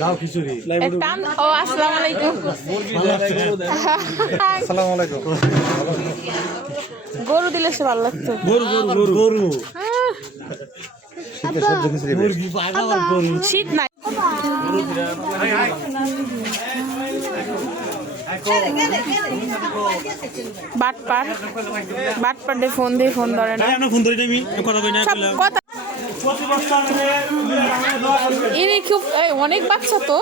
যাও খিচুড়ি ও আসসালামু আলাইকুম। আসসালামু আলাইকুম। গরু দিলে সে ভালো লাগতো। গরু গরু গরু গরু শীত নাই। বাটপার বাটপার ফোন দিয়ে ফোন ধরে না। কথা ইনি খুব অনেক বাচ্চা তো।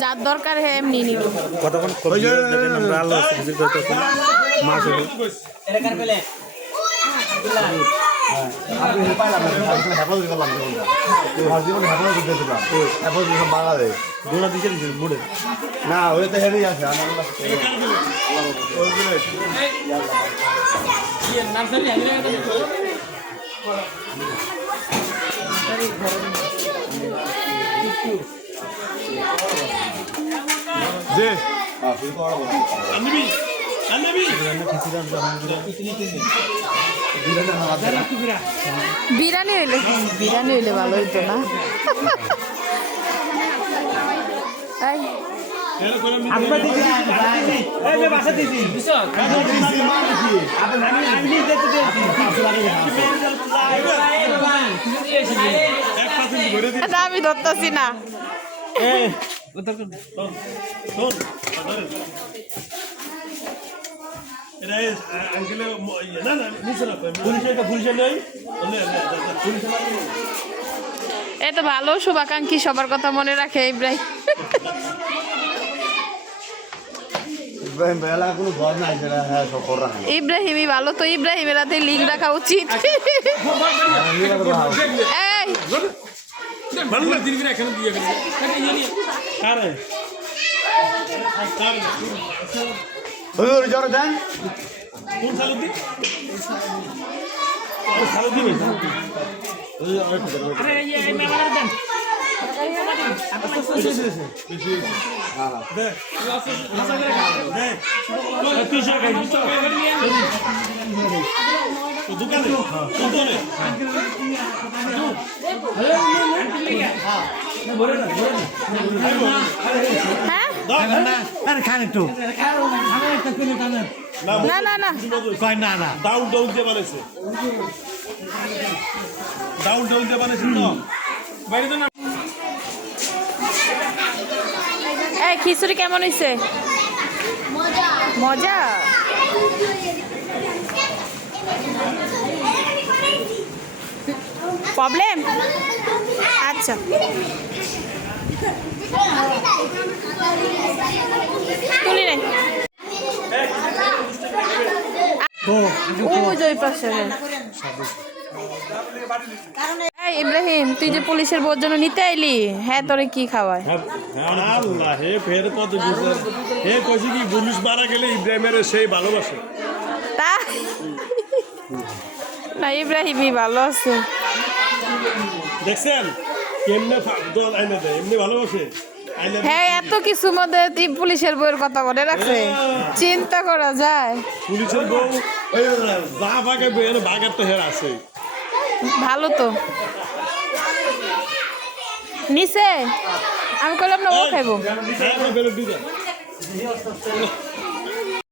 যার দরকার হ্যাঁ এমনি নিব। কতক্ষণ আমরা আল্লাহ মাছ না ওই তো হেরেই আছে যে বিরিয়ানি হইলে ভালো হইতো না। আমি ধরতেছি না। এ তো ভালো শুভাকাঙ্ক্ষী, সবার কথা মনে রাখে ইব্রাহিম। ইব্রাহিমই ভালো তো, ইব্রাহিমের হাতে লিঙ্ক রাখা উচিত। খান একটু না না না কয় না না ডাউন ডাউন দিয়ে বানাইছে ডাউন ডাউন দিয়ে বানাইছে তো বাইরে তো না। এই খিচুড়ি কেমন হয়েছে? মজা। প্রবলেম আচ্ছা তুলি নাই ওই পাশে। ইব্রাহিম তুই যে পুলিশের বোর জন্য নিতে আইলি, হ্যাঁ তোরে কি খাওয়ায়? আল্লাহ হে ফের কত কিছু হে কইছে কি পুলিশ মারা গেলে ইব্রাহিমের সেই ভালোবাসে তা না, ইব্রাহিমই ভালো আছে। দেখছেন কেমনে দল আইনে দেয়, এমনি ভালোবাসে। হ্যাঁ এত কিছু মধ্যে পুলিশের বউয়ের কথা মনে রাখছে, চিন্তা করা যায়। পুলিশের বউ যা ভাগে ভাগের তো হের আছে। ভালো তো নিচে আমি কইলাম না ও খাইবো।